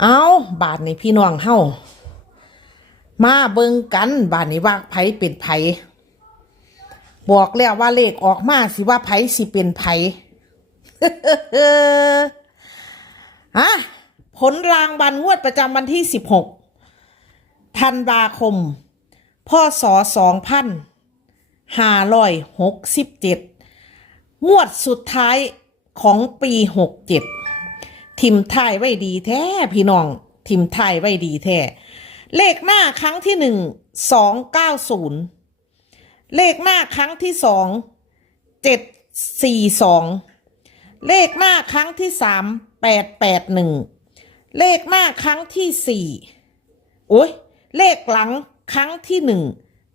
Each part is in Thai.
เอาบาทนี่พี่น้องเฮามาเบิ่งกันบาทนี้ว่าไผเป็นไผบอกแล้วว่าเลขออกมาสิว่าไผสิเป็นไผฮะผลรางวัลงวดประจำวันที่ 16 ธันวาคม พศ 2567 งวดสุดท้ายของปี 67 ทิมทายไว้ดีแท้พี่น้อง ทิมทายไว้ดีแท้เลขหน้าครั้งที่หนึ่งสองเก้าศูนย์เลขหน้าครั้งที่สองเจ็ดสี่สองเลขหน้าครั้งที่สามแปดแปดหนึ่งเลขหน้าครั้งที่สี่โอ้ยเลขหลังครั้งที่หนึ่ง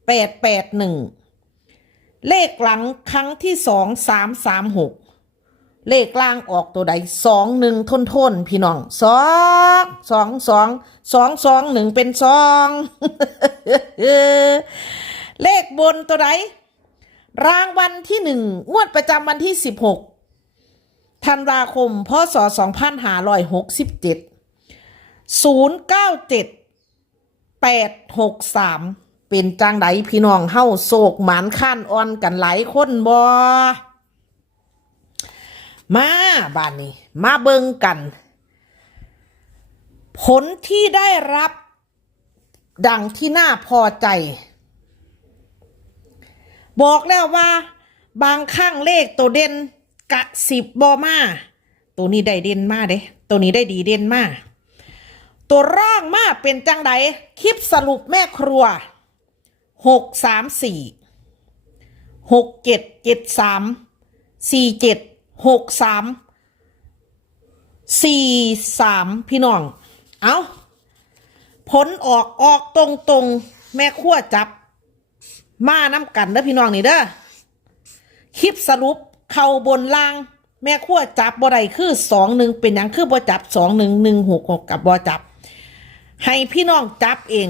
แปดแปดหนึ่งเลขหลังครั้งที่สองสามสามหก เลขล่างออกตัวใดสองหนึ่งทนทนพี่น้องสองสองสองสองสองหนึ่งเป็นสองเลขบนตัวใดรางวัลที่หนึ่งงวดประจำวันที่สิบหกธันวาคมพศสองพันห้าร้อยหกสิบเจ็ดศูนย์เก้าเจ็ดแปดหกสามเป็นจังไดพี่น้องเฮ้าโศกหมานข้านอ่อนกันหลายคนบ่ มาบ้านนี้ มาเบิงกัน ผลที่ได้รับดังที่น่าพอใจ บอกแล้วว่า บางข้างเลขตัวเด่นกะสิบบอมา ตัวนี้ได้เด่นมากเด้ ตัวนี้ได้ดีเด่นมาก ตัวร่างมากเป็นจังไดคลิปสรุปแม่ครัวหกสามสี่หกเจ็ดเจ็ดสามสี่เจ็ด หกสามสี่สามพี่น้อง เอาผลออกออกตรงตรงแม่ขั้วจับ มาน้ำกันเด้อพี่น้องนี่เด้อคลิปสรุปเข่าบนล่าง แม่ขั้วจับบ่ได้คือสองหนึ่งเป็นอย่างคือบ่จับสองหนึ่งหนึ่งหกหกกับบ่จับ ให้พี่น้องจับเอง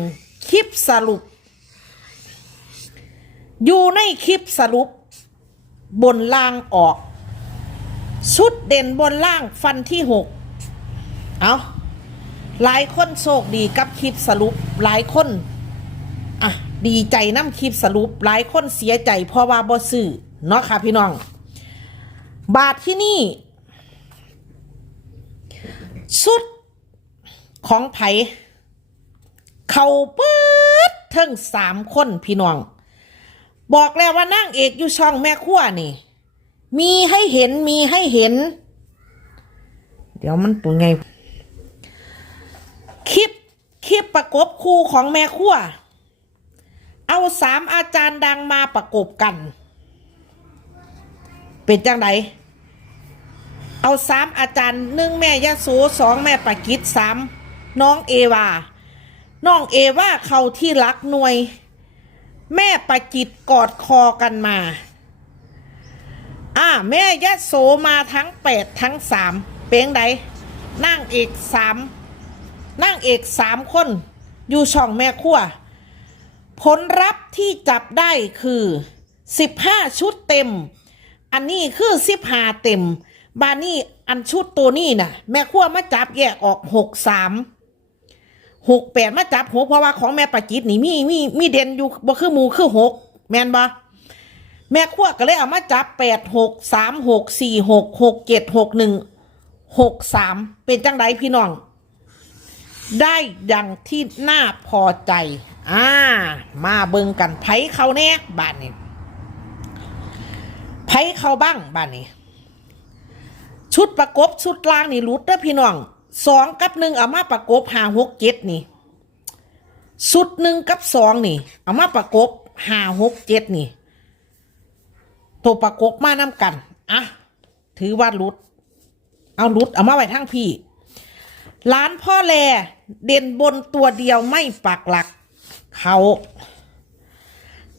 คลิปสรุป อยู่ในคลิปสรุป บนล่างออก ชุดเด่นบนล่างฟันที่หกเอาหลายคนโชคดีกับคลิปสรุป หลายคน อะ ดีใจน้ำคลิปสรุป หลายคนเสียใจเพราะว่าบ่ซื้อเนาะค่ะพี่น้อง บาทที่นี่ชุดของไผเขาเปิดทั้งสามคนพี่น้อง บอกแล้วว่านั่งเอกอยู่ช่องแม่ขั้วนี่ มีให้เห็นมีให้เห็น เดี๋ยวมันตัวไง คลิป คลิปประกบคู่ของแม่ขั้วเอาสามอาจารย์ดังมาประกบกัน เป็นจังไดเอาสามอาจารย์หนึ่งแม่ยะโสสองแม่ปะกิตสามน้องเอวา น้องเอวาเขาที่รักหน่วย แม่ปะกิตกอดคอกันมา อ่าแม่ยะโสมาทั้งแปดทั้งสามเป้งใดนั่งเอกสามนั่งเอกสามคน อยู่ช่องแม่ขั้วผลลัพธ์ที่จับได้คือสิบห้าชุดเต็ม อันนี้คือสิบห้าเต็ม บานี่อันชุดตัวนี้น่ะ แม่ขั้วมาจับแยกออกหกสามหกแปดมาจับหกเพราะว่าของแม่ประกิตนี่มีมีมีเด่นอยู่บ่คือหมูคือหกแมนบ่ แม่ขั้วก็เลยเอามาจับแปดหกสามหกสี่หกหกเจ็ดหกหนึ่งหกสามเป็นจังไดพี่น้อง ได้ดังที่น่าพอใจ อ่า มาเบิ่งกันไผเขาแน่บ้านนี้ไผเขาบ้างบ้านนี้ ชุดประกบชุดล่างนี่รุดเด้อพี่น้องสองกับหนึ่งเอามาประกบหาหกเจ็ดนี่ชุดหนึ่งกับสองนี่ เอามาประกบหาหกเจ็ดนี่ ตัวประกบมานำกัน อะ ถือว่ารุด เอารุด เอามาไว้ทั้งพี่ ร้านพ่อแล เด่นบนตัวเดียวไม่ปักหลัก เขา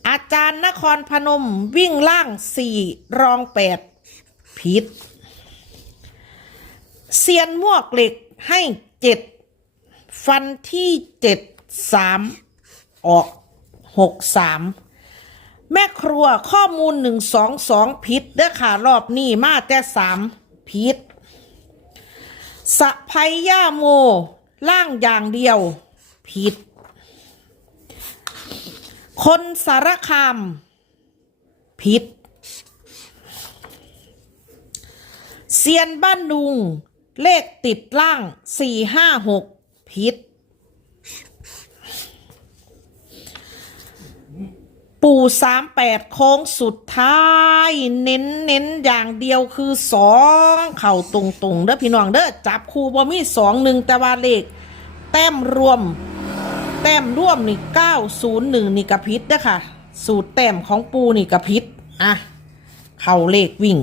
อาจารย์นครพนมวิ่งล่างสี่รองแปดผิดเซียนมวกเหล็กให้เจ็ดฟันที่เจ็ดสามออกหกสาม แม่ครัวข้อมูลหนึ่งสองสองพิษเด้อค่ะรอบนี้มาแต่สามพิษสะพายย่าโม ล่างอย่างเดียว ผิด คนสารคาม ผิด เซียนบ้านดุง เลขติดล่างสี่ห้าหกผิด ปู่สามแปดโค้งสุดท้าย เน้นเน้นอย่างเดียวคือสองเข่าตรงๆเด้อพี่น้องเด้อจับคู่บ่มีสองหนึ่งแต่ว่าเลข แต้มรวม แต้มร่วมนี่เก้าศูนย์หนึ่งนี่กระพิษเด้อค่ะ สูตรแต้มของปูนี่กระพิษอะ เข่าเลขวิ่ง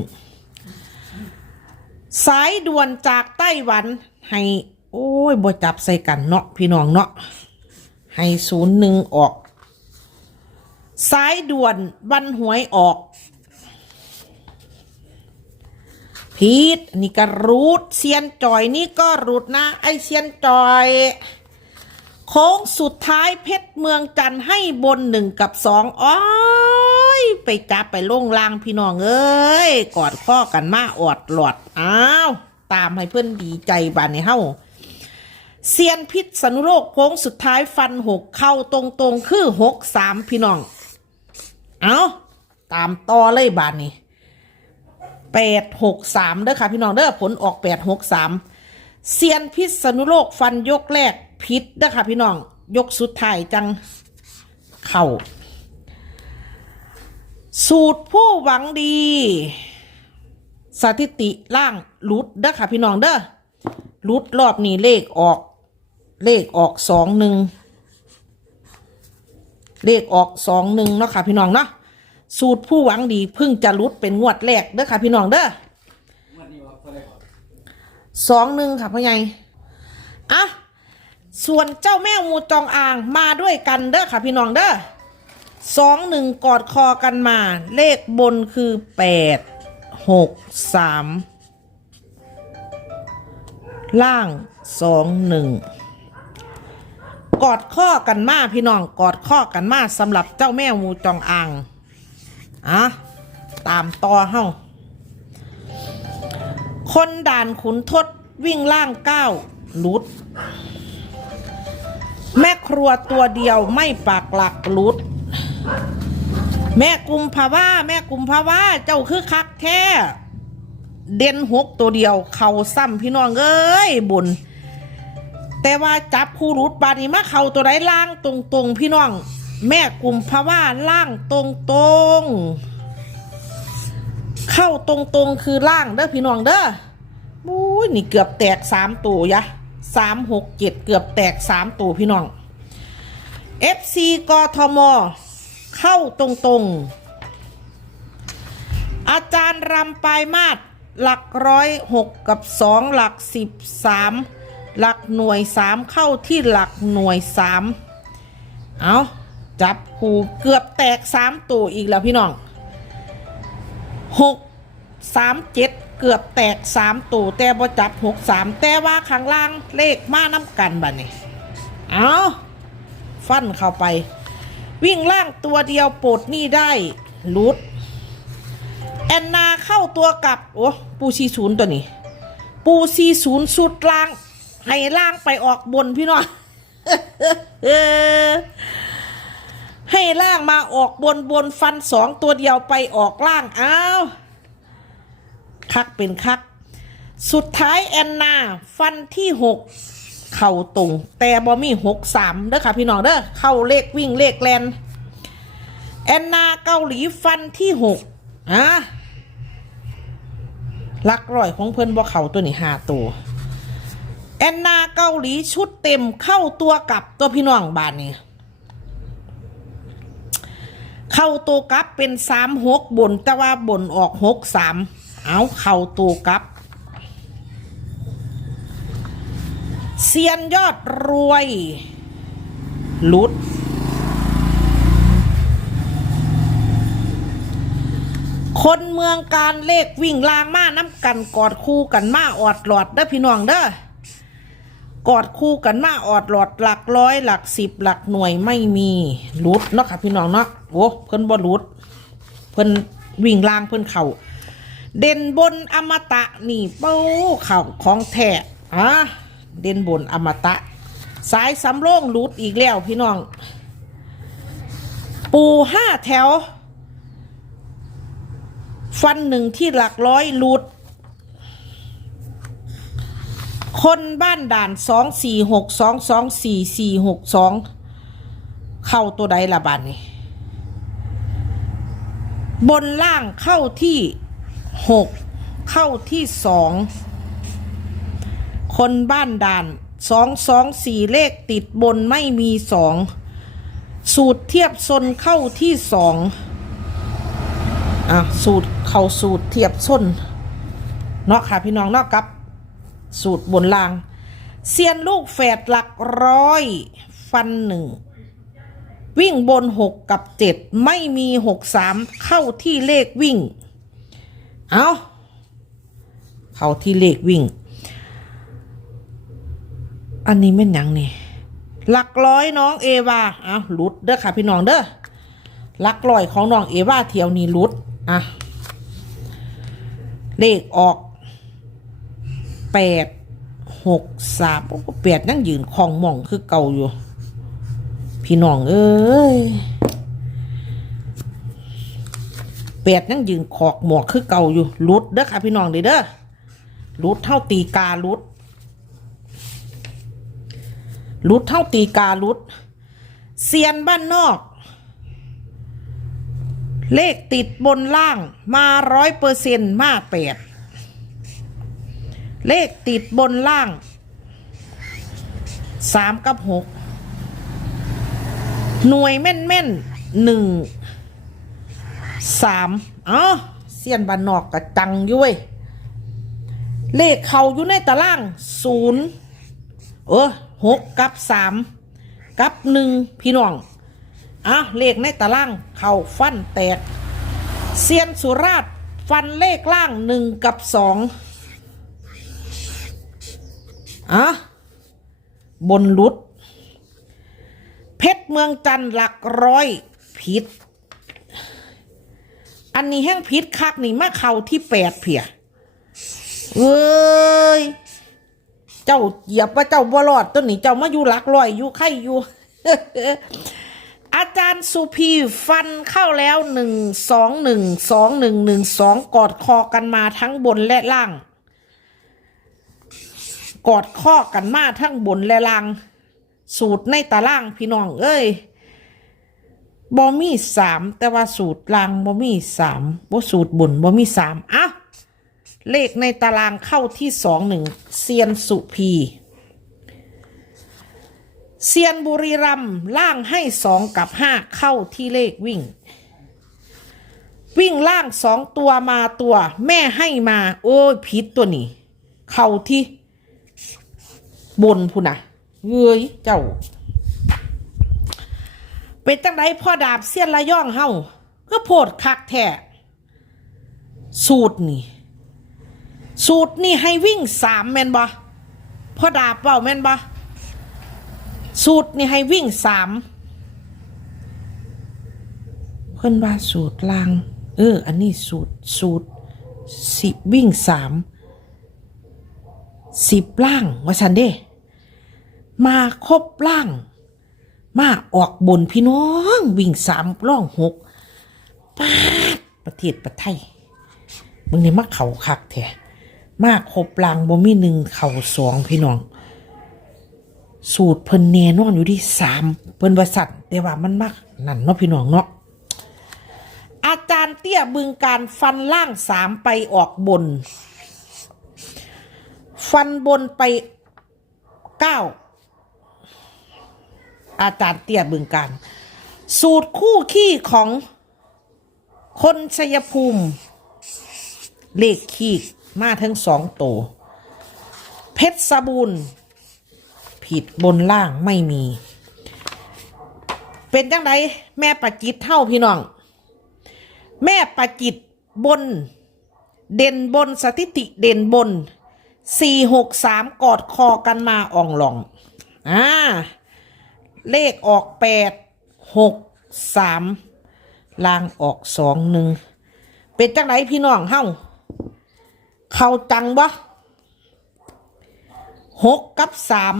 สายด่วนจากไต้หวันให้ โอ้ยบ่จับใส่กันเนาะพี่น้องเนาะให้ศูนย์หนึ่งออก สายด่วนบันหวยออก พีทนี่ก็รูดเซียนจอยนี่ก็รูดนะ ไอเซียนจอย โค้งสุดท้ายเพชรเมืองจันให้บนหนึ่งกับสองอ้อยไปจับไปลงลางพี่น้องเอ้ยกอดข้อกันมาออดหลอดอ้าวตามให้เพื่อนดีใจบานในเฮ้าเซียนพิษสนุโลกโค้งสุดท้ายฟันหกเข้าตรงๆ คือหกสามพี่น้อง เอาตามต่อเลยบานนี้แปดหกสามเด้อค่ะ พี่น้องเด้อผลออกแปดหกสามเซียนพิษสนุโลกฟันยกแรกพิษเด้อค่ะ พี่น้อง ยกสุดท้ายจังเข่าสูตรผู้หวังดี สถิติล่างลุดเด้อค่ะ พี่น้องเด้อลุดรอบนี้เลขออก เลขออกสองหนึ่ง เลขออกสองหนึ่งเนาะค่ะพี่น้องเนาะสูตรผู้หวังดีเพิ่งจะรุดเป็นงวดแรกเด้อค่ะพี่น้องเด้อสองหนึ่งค่ะพ่อใหญ่อะส่วนเจ้าแม่งูจองอ่างมาด้วยกันเด้อค่ะพี่น้องเด้อสองหนึ่งกอดคอกันมา เลขบนคือแปดหกสามล่างสองหนึ่ง กอดข้อกันมาพี่น้องกอดข้อกันมาสำหรับเจ้าแม่งูจองอางอะตามต่อเฮาคนด่านขุนทดวิ่งล่างเก้าหลุด แม่ครัวตัวเดียวไม่ปากหลักลุด แม่กุมภาวะแม่กุมภาวะเจ้าคือคักแท้เด่นหกตัวเดียว เข่าซ้ำพี่น้องเอ้ยบุญ แต่ว่าจับคู่รุดบานี้มาเข้าตัวใดล่างตรงๆ พี่น้อง แม่กลุ่มพะว่าล่างตรงๆ เข้าตรงๆ คือล่างเด้อพี่น้องเด้อมู้ยนี่เกือบแตกสามตัวยะสามหกเจ็ดเกือบแตกสามตัวพี่น้อง FC กทม เข้าตรงๆ อาจารย์รำปลายมาดหลักร้อยหกกับสองหลักสิบสาม หลักหน่วยสามเข้าที่หลักหน่วยสามเอาจับคูเกือบแตกสามตัวอีกแล้วพี่น้องหกสามเจ็ดเกือบแตกสามตัวแต่บ่จับหกสามแต่ว่าข้างล่างเลขมาน้ำกันบัดนี้เอาฟันเข้าไป วิ่งล่างตัวเดียวปรดนี่ได้ลุดแอนนาเข้าตัวกลับ โอ้ปูซีศูนย์ตัวนี้ ปูซีศูนย์สุดล่าง ให้ล่างไปออกบนพี่น้องให้ล่างมาออกบนบนฟันสองตัวเดียวไปออกล่างอ้าวคักเป็นคัก สุดท้ายแอนนา ฟันที่หกเข่าตรงแต่บอมี่หกสามเด้อค่ะพี่น้องเด้อเข้าเลขวิ่งเลขแลนแอนนาเกาหลีฟันที่หกอะลักร้อยของเพิ่นบ่เข่าตัวนี้ห้าตัว แอนนาเกาหลีชุดเต็มเข้าตัวกลับตัวพี่น้องบานนี้ เข้าตัวกลับเป็นสามหกบน แต่ว่าบนออกหกสามเอาเข้าตัวกลับเซียนยอดรวยลุดคนเมืองการเลขวิ่งลางมาน้ำกันกอดคู่กันมาออดหลอดเด้อพี่น้องเด้อ กอดคู่กันมาออดหลอดหลักร้อยหลักสิบหลักหน่วยไม่มีหลุดเนาะค่ะพี่น้องเนาะโอ้เพิ่นบ่หลุดเพิ่นวิ่งล่างเพิ่นเข่าเด่นบนอมตะนี่เป้าเข่าของแท้อะเด่นบนอมตะ สายสำโรงหลุดอีกแล้วพี่น้อง ปูห้าแถว ฟันหนึ่งที่หลักร้อยหลุด คนบ้านด่านสองสี่หกสองสองสี่สี่หกสองเข้าตัวใดละบาทนี่บนล่างเข้าที่หกเข้าที่สองคนบ้านด่านสองสองสี่เลขติดบนไม่มีสองสูตรเทียบซนเข้าที่สองอะสูตร เข้าสูตรเทียบซนเนาะค่ะพี่น้องเนาะกับ สูตรบนล่าง เซียนลูกแฝดหลักร้อย ฟันหนึ่ง วิ่งบนหกกับเจ็ดไม่มีหกสามเข้าที่เลขวิ่ง เอาเข้าที่เลขวิ่ง อันนี้เป็นยังนี่หลักร้อยน้องเอวาเอาหลุดเด้อค่ะพี่น้องเด้อหลักร้อยของน้องเอวาเที่ยวนี้หลุดอะเลขออก แปดหกสามโอ้แปดนั่งยืนคองหม่องคือเก่าอยู่ พี่น้องเอ้ยแปดนั่งยืนขอกหมวกคือเก่าอยู่รุดเด้อค่ะพี่น้องเด้อเด้อรุดเท่าตีการุดรุดเท่าตีการุดเซียนบ้านนอก เลขติดบนล่างมาร้อยเปอร์เซ็นต์มาแปด เลขติดบนล่างสามกับหกหน่วยแม่นแม่นหนึ่งสามอ๋อเสียนบันนอกกระจังยุ้ยเลขเขาอยู่ในตารางศูนย์เออหกกับสามกับหนึ่งพี่น้องอะเลขในตารางเข่าฟันแตกเซียนสุราษฟันเลขล่างหนึ่งกับสอง อะบนรุด เพชรเมืองจันทร์หลักร้อยผิดอันนี้แห้งผิดคักนี่มาเข่าที่แปดเพียเอ้ย เจ้าเหยียบว่าเจ้าบ่รอดต้นนี้เจ้ามาอยู่หลักร้อยอยู่ไข่อยู่อาจารย์สุพีฟันเข้าแล้วหนึ่งสองหนึ่งสองหนึ่งหนึ่งสองกอดคอกันมาทั้งบนและล่าง กอดข้อกันมาทั้งบนและล่าง สูตรในตารางพี่น้องเอ้ยบ่มีสามแต่ว่าสูตรล่างบ่มีสามบ่สูตรบนบ่มีสามอะเลขในตารางเข้าที่สองหนึ่งเซียนสุพีเซียนบุรีรัมล่างให้สองกับห้าเข้าที่เลขวิ่ง วิ่งล่างสองตัวมาตัว แม่ให้มา โอ้ยผิดตัวนี้ เข้าที่ บนพูนะเย้ยเจ้า เป็นจังไดพ่อดาบเสี้ยนละย่องเฮาก็โพดคักแท้สูตรนี่ สูตรนี่ให้วิ่งสามแมนบ่พ่อดาบเปล่าแมนบ่สูตรนี่ให้วิ่งสามเพิ่นว่าสูตรลาง เออ อันนี้สูตรสูตรสิวิ่งสามสิบล่างว่าสันเด้ มาครบล่าง มาออกบนพี่น้อง วิ่งสามล่องหกปาดประเทศประไทยมึงนี่มาเข่าคักแท้มาครบล่างบ่มีหนึ่งเข่าสองพี่น้อง สูตรเพิ่นแน่นอนอยู่ที่สามเพิ่นว่าสัตว์แต่ว่ามันมากนั่นเนาะพี่น้องเนาะอาจารย์เตี้ยบึงการฟันล่างสามไปออกบน ฟันบนไปเก้า อาจารย์เตี้ยบึงการสูตรคู่ขี้ของคนชัยภูมิ เลขขี้มาทั้งสองตัวเพชรสบูรณ์ผิดบนล่างไม่มี เป็นจังไดแม่ประจิตเท่าพี่น้อง แม่ประจิตบน เด่นบนสถิติเด่นบนสี่หกสามกอดคอกันมาอ่องหลอง อ่า เลขออกแปดหกสามลางออกสองหนึ่งเป็นจังไหนพี่น้องเฮ้าเข้าจังบ่หกกับสาม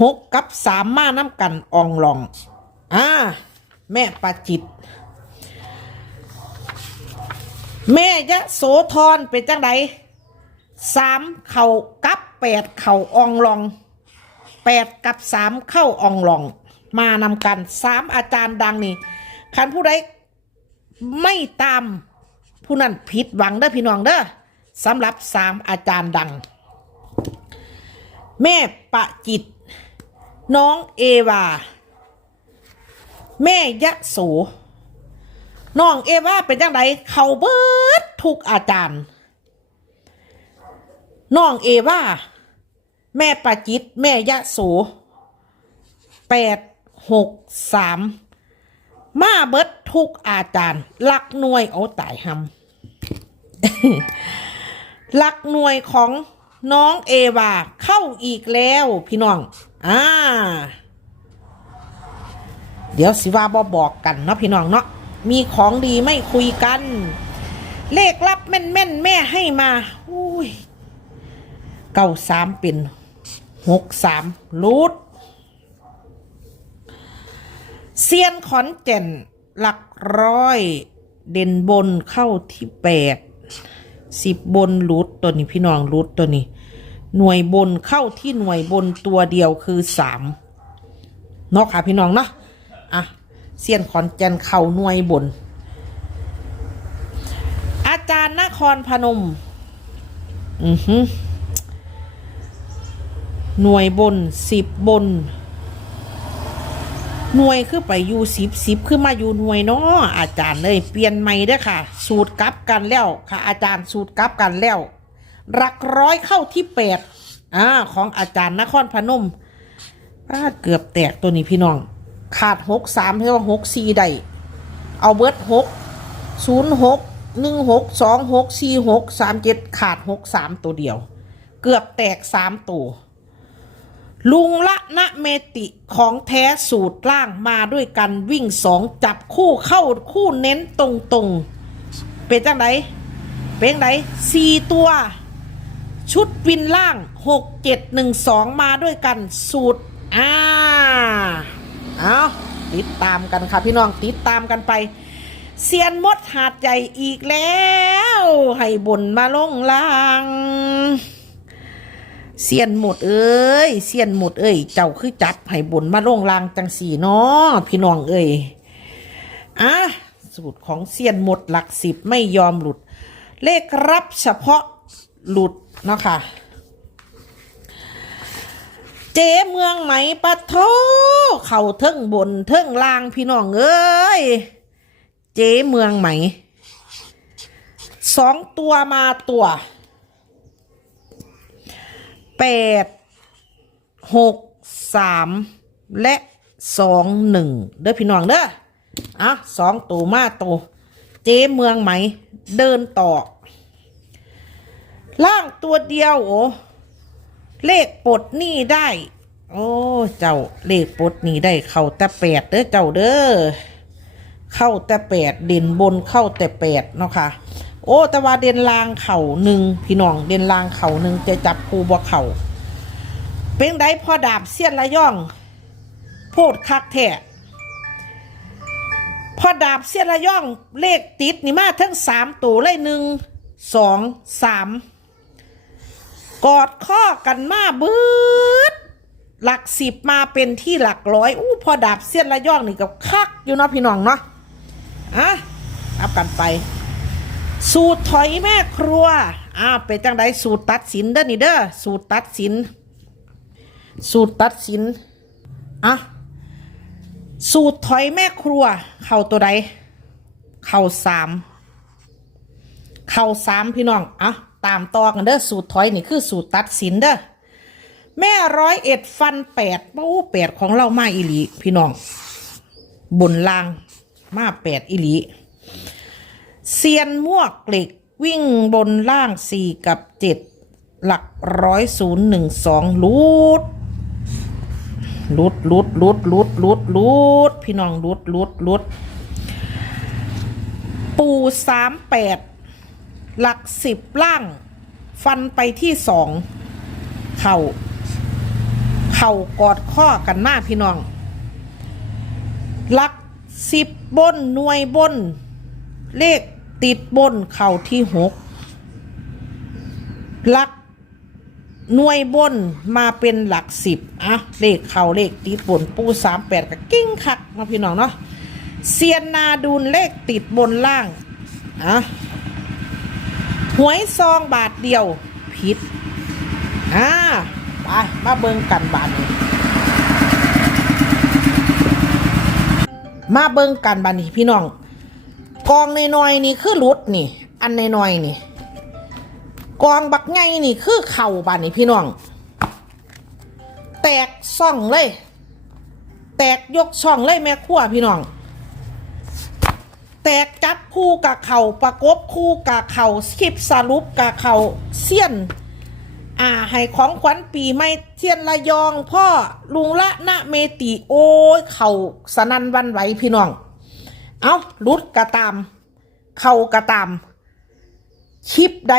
หกกับสามมาน้ำกันอองลอง อ่า แม่ปาจิต แม่ยะโสธรเป็นจังไดสามเข่ากับแปดเข่าอองลอง แปดกับสามเข้าอองลอง มานำกันสามอาจารย์ดังนี่คันผู้ใดไม่ตามผู้นั้นผิดหวังเด้อพี่น้องเด้อสำหรับสามอาจารย์ดัง แม่ปะจิต น้องเอวา แม่ยะโสน้องเอวาเป็นจังไดเขาเบิดทุกอาจารย์ น้องเอวา แม่ปาจิต แม่ยะโสแปดหกสามมาเบิดทุกอาจารย์ลักหน่วยเอาตายหำหลักหน่วยของน้องเอวาเข้าอีกแล้วพี่น้อง อ่า เดี๋ยวสิว่าบอบอกกันเนาะพี่น้องเนาะ มีของดีไม่คุยกัน เลขลับแม่นแม่นแม่ให้มาอุ้ยเก้าสามเป็น หกสามรูดเซียนขอนแก่นหลักร้อยเด่นบนเข้าที่แปดสิบบนรูดตัวนี้พี่น้องรูดตัวนี้ หน่วยบนเข้าที่หน่วยบนตัวเดียวคือสามเนาะค่ะพี่น้องเนาะอะเซียนขอนแก่นเข้าหน่วยบน อาจารย์นครพนม อือฮึ หน่วยบนสิบบน หน่วยคือไปอยู่สิบสิบคือมาอยู่หน่วยเนาะอาจารย์เลยเปลี่ยนใหม่เด้อค่ะ สูตรกลับกันแล้วค่ะ อาจารย์สูตรกลับกันแล้วหลักร้อยเข้าที่แปดอ่าของอาจารย์นครพนมพลาเกือบแตกตัวนี้พี่น้อง ขาดหกสามเท่ากับหกสี่ได้เอาเบิร์ดหกศูนย์หกหนึ่งหกสองหกสี่หกสามเจ็ดขาดหกสามตัวเดียว เกือบแตกสามตัว ลุงละนะเมติของแท้สูตรล่างมาด้วยกันวิ่งสองจับคู่เข้าคู่เน้นตรงตรงๆเป็นจังไดเป็นไงสี่ตัว ชุดวินล่างหกเจ็ดหนึ่งสองมาด้วยกันสูตรอ่าเอาติดตามกันค่ะพี่น้องติดตามกันไปเซียนมดหาดใหญ่อีกแล้ว ให้บนมาลงล่าง สียนหมดเอ้ยเสียนหมดเอ้ย เจ้าคือจับให้บนมาลงลางจังสีเนาะพี่น้องเอ้ยอะสูตรของเสียนหมดหลักสิบไม่ยอมหลุด เลขรับเฉพาะหลุดเนาะค่ะ เจ๊เมืองไหมปะโทเข่าเทิงบนเทิงลางพี่น้องเอ้ย เจ๊เมืองไหมสองตัวมาตัว แปดหกสามและสองหนึ่งเด้อพี่น้องเด้ออะสองตัวมาตัวเจ๊เมืองไหม เดินต่อ ล่างตัวเดียวโอ้เลขปลดหนี้ได้ โอ้เจ้าเลขปลดหนี้ได้ เข้าแต่แปดเด้อเจ้าเด้อเข้าแต่แปดเด่นบนเข้าแต่แปดเนาะค่ะ โอ้แต่ว่าเด่นลางเข่าหนึ่งพี่น้องเด่นลางเข่าหนึ่งจะจับคูบ่เข่าเป็นไดพอดาบเสี้ยนละย่องพูดคักแท้พอดาบเสี้ยนละย่องเลขติดนี่มาทั้งสามตัวเลยหนึ่งสองสามกอดข้อกันมาบืดหลักสิบมาเป็นที่หลักร้อยอู้พอดาบเสี้ยนละย่องนี่กับคักอยู่เนาะพี่น้องเนาะอะเอากันไป สูตรถอยแม่ครัวอ่าเป็นจังไดสูตรตัดสินเด้อนี่เด้อสูตรตัดสิน สูตรตัดสินอะสูตรถอยแม่ครัว เข่าตัวใด เข่าสามเข่าสามพี่น้องอะตามต่อกันเด้อสูตรถอยนี่คือสูตรตัดสินเด้อแม่ร้อยเอ็ดฟันแปดโอ้แปดของเรามาอีหลีพี่น้องบนล่างมาแปดอีหลี เซียนมวกเหล็กวิ่งบนล่างสี่กับเจ็ดหลักร้อยศูนย์หนึ่งสองลูดลุดลุดลุดลุดลุดลุดพี่น้องลุดลุดลุดปูสามแปดหลักสิบล่าง ฟันไปที่สองเข่า เข่ากอดข้อกันมากพี่น้อง หลักสิบบนหน่วยบน เลข ติดบนเข่าที่หกหลักหน่วยบนมาเป็นหลักสิบอะเลขเข่าเลขติดบนปูสามแปดกับกิ้งคักมาพี่น้องเนาะเซียนนาดูนเลขติดบนล่างอะหวยซองบาทเดียวผิดอ่าไปมาเบิ่งกันบาดนี้มาเบิ่งกันบาดนี้พี่น้อง กองในน้อยนี่คือหลุดนี่ อันในน้อยนี่ กองบักไงนี่คือเข่าบาดนี้พี่น้อง แตกซ่องเลย แตกยกช่องเลยแม่ขั้วพี่น้อง แตกจับคู่กับเข่าประกบคู่กับเข่าคริปสรุปกับเข่าเสี้ยนอ่าให้ของขวัญปีไม่เทียนระยอง พ่อลุงละนะเมติโอ้ยเข่าสนันวันไหวพี่น้อง เอารุดกระตาม เข่ากระตามชิปใด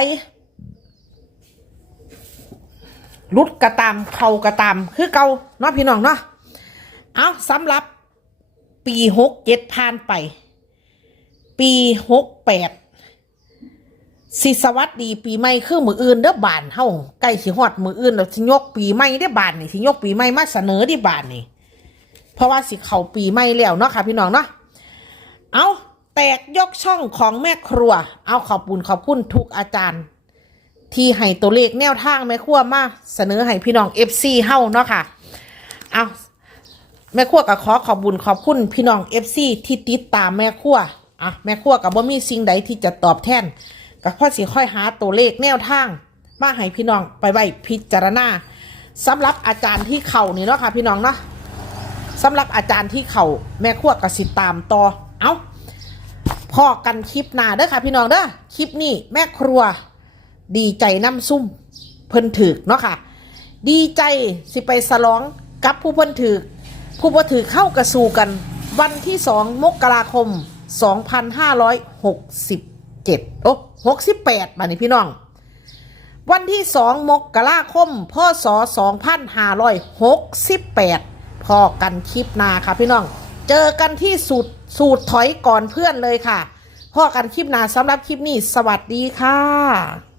รุดกระตาม เข่ากระตาม คือเกาเนาะพี่น้องเนาะเอาสำหรับปีหกเจ็ดผ่านไป ปีหกแปดสิสวัสดีปีใหม่คือมืออื่นเด้อบานเฮาใกล้สิฮอดมืออื่นแล้วสิยกปีใหม่ได้อบานนี่สิยกปีใหม่มาเสนอได้บานนี่ เพราะว่าสิเข้าปีใหม่แล้วเนาะค่ะพี่น้องเนาะ เอาแตกยกช่องของแม่ครัว เอาขอบคุณขอบคุณทุกอาจารย์ ที่ให้ตัวเลขแนวทางแม่ครัวมาเสนอให้พี่น้อง FC เฮ้าเนาะค่ะ เอาแม่ครัวก็ขอขอบคุญขอบคุณพี่น้อง FC ที่ติดตามแม่ครัวอะแม่ครัวก็บ่มีสิ่งใดที่จะตอบแทนก็พ่อสิค่อยหาตัวเลขแนวทาง มาให้พี่น้องไปไว้พิจารณาสำหรับอาจารย์ที่เข่านี่เนาะค่ะพี่น้องเนาะสำหรับอาจารย์ที่เข่าแม่ขั้วกสิตามต่อ เอาพ่อกันคลิปหน้าเด้อค่ะพี่น้องเด้อคลิปนี้แม่ครัวดีใจน้ำซุ่มเพิ่นถือเนาะค่ะ ดีใจสิไปสลองกับผู้เพิ่นถือผู้บ่นถือเข้ากระสู่กัน วันที่สองมกราคม 2560เจ็ดโอ้หกสิบแปดมานี่พี่น้อง วันที่สองมกราคมพศสองพันห้าร้อยหกสิบแปดพอกันคลิปหนาค่ะพี่น้อง เจอกันที่สูตร สูตรถอยก่อนเพื่อนเลยค่ะพ่อกันคลิปหนาสำหรับคลิปนี้ สวัสดีค่ะ